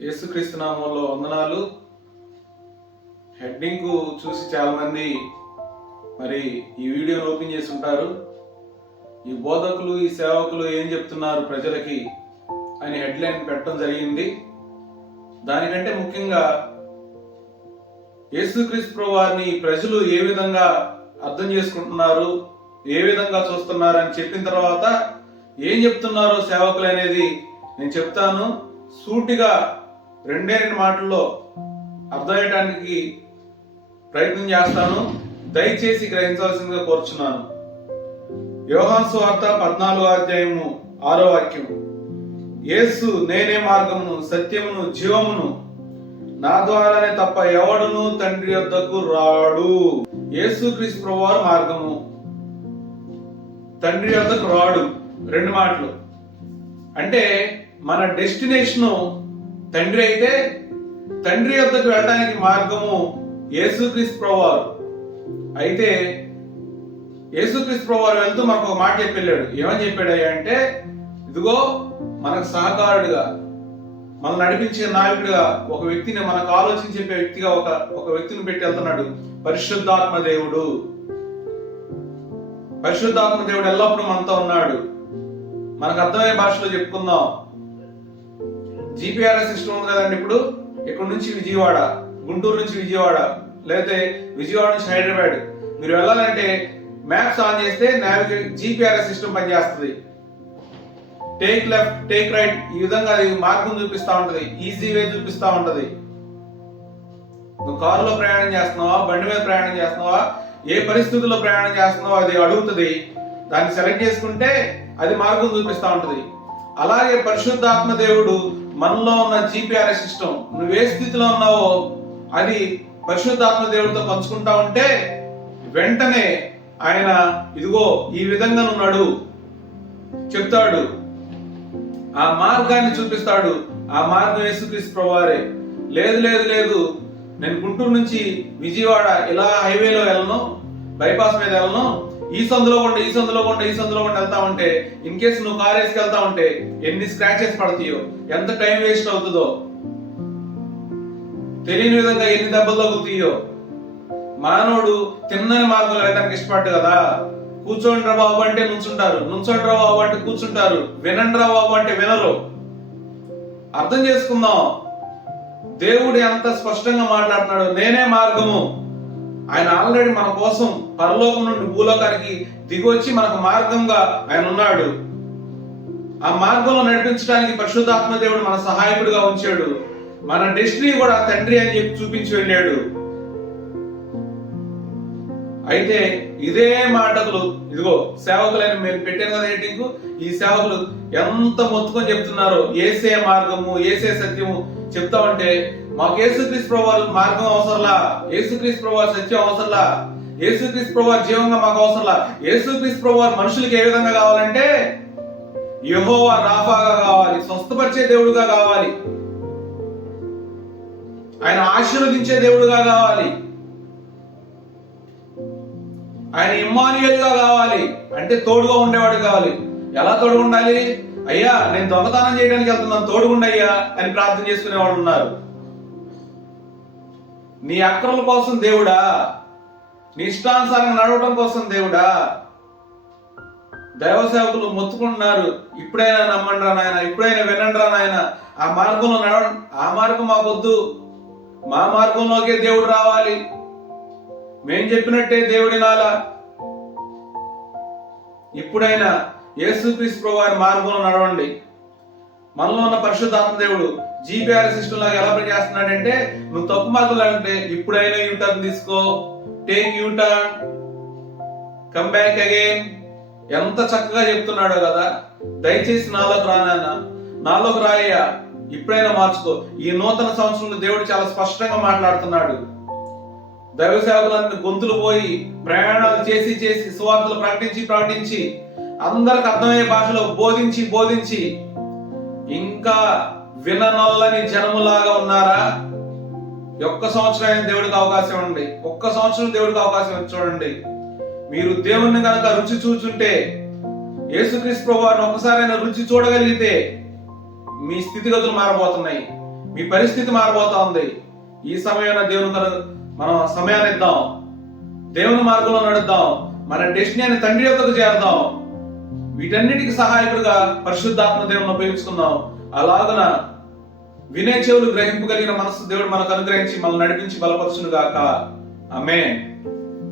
యేసుక్రీస్తు నామంలో వందనాలు. హెడ్డింగ్ చూసి చాలా మంది మరి ఈ వీడియోని ఓపెన్ చేసి ఉంటారు. ఈ బోధకులు, ఈ సేవకులు ఏం చెప్తున్నారు ప్రజలకి అని హెడ్లైన్ పెట్టడం జరిగింది. దానికంటే ముఖ్యంగా యేసుక్రీస్తు ప్రభువారిని ప్రజలు ఏ విధంగా అర్థం చేసుకుంటున్నారు, ఏ విధంగా చూస్తున్నారు అని చెప్పిన తర్వాత ఏం చెప్తున్నారో సేవకులు అనేది నేను చెప్తాను. సూటిగా రెండే మాటల్లో అర్థమయ్యడానికి ప్రయత్నం చేస్తాను. దయచేసి గ్రహించవలసిందిగా కోరుచున్నాను. యోహాను సువార్త 14వ అధ్యాయము 6వ వాక్యం. యేసు నేనే మార్గమును, సత్యమును, జీవమును, నా ద్వారానే తప్ప ఎవడును తండ్రి యొద్దకు రాడు. యేసుక్రీస్తు ప్రభువారు మార్గము, తండ్రి యొద్దకు రాడు. రెండు మాటలు. అంటే మన డెస్టినేషను తండ్రి అయితే తండ్రి యొద్దకు వెళ్ళడానికి మార్గము యేసుక్రీస్తు ప్రభువారు. అయితే యేసుక్రీస్తు ప్రభువారు వెళ్తూ మనకు ఒక మాట చెప్పాడు. ఏమని చెప్పాడయ్యా అంటే, ఇదిగో మనకు సహకారుడిగా, మనం నడిపించే నాయకుడిగా ఒక వ్యక్తిని, మనకు ఆలోచన చెప్పే వ్యక్తిగా ఒక వ్యక్తిని పెట్టి వెళ్తున్నాడు. పరిశుద్ధాత్మ దేవుడు. పరిశుద్ధాత్మ దేవుడు ఎల్లప్పుడూ మనతో ఉన్నాడు. మనకు అర్థమయ్యే భాషలో చెప్పుకుందాం. జీపీఆర్ఎస్ సిస్టమ్ ఉంది కదండి. ఇప్పుడు ఇక్కడ నుంచి విజయవాడ, గుంటూరు నుంచి విజయవాడ, లేకపోతే విజయవాడ నుంచి హైదరాబాద్ మీరు వెళ్ళాలంటే మ్యాప్స్ ఆన్ చేస్తే జీపీఆర్ఎస్ సిస్టమ్ పనిచేస్తుంది. టేక్ లెఫ్ట్, టేక్ రైట్, ఈ విధంగా అది మార్గం చూపిస్తా ఉంటది, ఈజీ వే చూపిస్తా ఉంటది. నువ్వు కారులో ప్రయాణం చేస్తున్నావా, బండి మీద ప్రయాణం చేస్తున్నావా, ఏ పరిస్థితుల్లో ప్రయాణం చేస్తున్నావో అది అడుగుతుంది. దాన్ని సెలెక్ట్ చేసుకుంటే అది మార్గం చూపిస్తా ఉంటది. అలాగే పరిశుద్ధాత్మ దేవుడు మనలో ఉన్న జీపీఆర్ఎస్ సిస్టమ్, నువ్వు ఏ స్థితిలో ఉన్నావో అది పరిశుద్ధాత్మ దేవుడితో పంచుకుంటా ఉంటే వెంటనే ఆయన ఇదిగో ఈ విధంగా ఉన్నాడు చెప్తాడు, ఆ మార్గాన్ని చూపిస్తాడు. ఆ మార్గం యేసుక్రీస్తు ప్రభువారే. లేదు లేదు లేదు, నేను గుంటూరు నుంచి విజయవాడ ఇలా హైవేలో వెళ్ళను, బైపాస్ మీద వెళ్ళను, ఈ సందులో వెళ్తా ఉంటే, ఇన్ కేసు నువ్వు కార్ వేసుకెళ్తా ఉంటే ఎన్ని స్క్రాచెస్ పడతాయో, ఎంత టైం వేస్ట్ అవుతుందో, తెలియని విధంగా ఎన్ని దెబ్బలు తగ్గుతాయో. మానవుడు తిన్నని మార్గంలో వెళ్ళడానికి ఇష్టపడ్డు కదా. కూర్చోండి రా బాబు అంటే నుంచుంటారు, నుంచోండి రా బాబు అంటే కూర్చుంటారు, వినండి రా బాబు అంటే వినరు. అర్థం చేసుకుందాం, దేవుడు ఎంత స్పష్టంగా మాట్లాడుతున్నాడు. నేనే మార్గము. ఆయన ఆల్రెడీ మన కోసం పరలోకం నుండి భూలోకానికి దిగొచ్చి మనకు మార్గంగా ఆయన ఉన్నాడు. ఆ మార్గంలో నడిపించడానికి పరిశుద్ధాత్మ దేవుడు మన సహాయకుడిగా ఉంచాడు. మన డెస్టినీ కూడా తండ్రి అని చెప్పి చూపించి వెళ్ళాడు. అయితే ఇదే మాటలు ఇదిగో సేవకులని మేము పెట్టాను కదా రేటింగ్. ఈ సేవకులు ఎంత మొత్తుకొని చెప్తున్నారు, ఏసే మార్గము, ఏసే సత్యము చెప్తా ఉంటే మాకు యేసుక్రీస్తు ప్రభువారు మార్గం అవసరంలా, యేసుక్రీస్తు ప్రభువారు సత్యం అవసరంలా, యేసుక్రీస్తు ప్రభువారు జీవంగా మాకు అవసరంలా. యేసుక్రీస్తు ప్రభువారు మనుషులకు ఏ విధంగా కావాలంటే యెహోవా రాఫాగా కావాలి, స్వస్థపరిచే దేవుడుగా కావాలి, ఆయన ఆశీర్వదించే దేవుడుగా కావాలి, ఆయన ఇమ్మానుయేలుగా కావాలి, అంటే తోడుగా ఉండేవాడు కావాలి. ఎలా తోడుగా ఉండాలి? అయ్యా నేను దొంగతనం చేయడానికి వెళ్తున్నాను, తోడుగుండయ్యా అని ప్రార్థన చేసుకునే వాళ్ళు ఉన్నారు. నీ అక్రమల కోసం దేవుడా, నీ ఇష్టానుసారంగా నడవడం కోసం దేవుడా. దైవ సేవకులు మొత్తుకుంటున్నారు, ఇప్పుడైనా నమ్మండి రా నాయన, ఇప్పుడైనా వినండి రా నాయన, ఆ మార్గంలో నడవండి. ఆ మార్గం మాకొద్దు, మా మార్గంలోకే దేవుడు రావాలి, మేం చెప్పినట్టే దేవుడి నాలా. ఇప్పుడైనా యేసుక్రీస్తు ప్రభువారి మార్గంలో నడవండి. మనలో ఉన్న పరిశుద్ధాత్మ దేవుడు జీపీఆర్ సిస్టమ్ లాగా ఎలా పనిచేస్తున్నాడంటే, నువ్వు తప్పు మార్గంలో అంటే ఇప్పుడైనా యూటర్న్ తీసుకో, take U turn, come back again. ఎంత చక్కగా చెప్తున్నాడో కదా. దయచేసి నాలోకి రానాయన, నాలోకి రాయ్యా, ఇప్పుడైనా మార్చుకో. ఈ నూతన సంవత్సరంలో దేవుడు చాలా స్పష్టంగా మాట్లాడుతున్నాడు. దైవ సేవకులన్నీ గొంతులు పోయి ప్రయాణాలు చేసి సువార్తలు ప్రకటించి అందరికి అర్థమయ్యే భాషలో బోధించి ఇంకా విననొల్లని జనములాగా ఉన్నారా? ఒక్క సంవత్సరం దేవుడికి అవకాశం ఉంది, ఒక్క సంవత్సరం దేవుడికి అవకాశం చూడండి. మీరు దేవుణ్ణి కనుక రుచి చూచుంటే, యేసుక్రీస్తు ప్రభువారిని ఒక్కసారైనా రుచి చూడగలిగితే మీ స్థితిగతులు మారబోతున్నాయి. మీ పరిస్థితి మారబోతా ఉంది. ఈ సమయంలో మనం సమయాన్ని ఇద్దాం, దేవుని మార్గంలో నడుద్దాం, మన డెస్టినీ తండ్రి యొక్కకు చేరదాం. వీటన్నిటికి సహాయకుడుగా పరిశుద్ధాత్మ దేవుని ఉపయోగించుకుందాం. అలాగన వినే చెవులు గ్రహింపు కలిగిన మనసు దేవుడు మనకు అనుగ్రహించి మనల్ని నడిపించి బలపరచును గాక. ఆమేన్.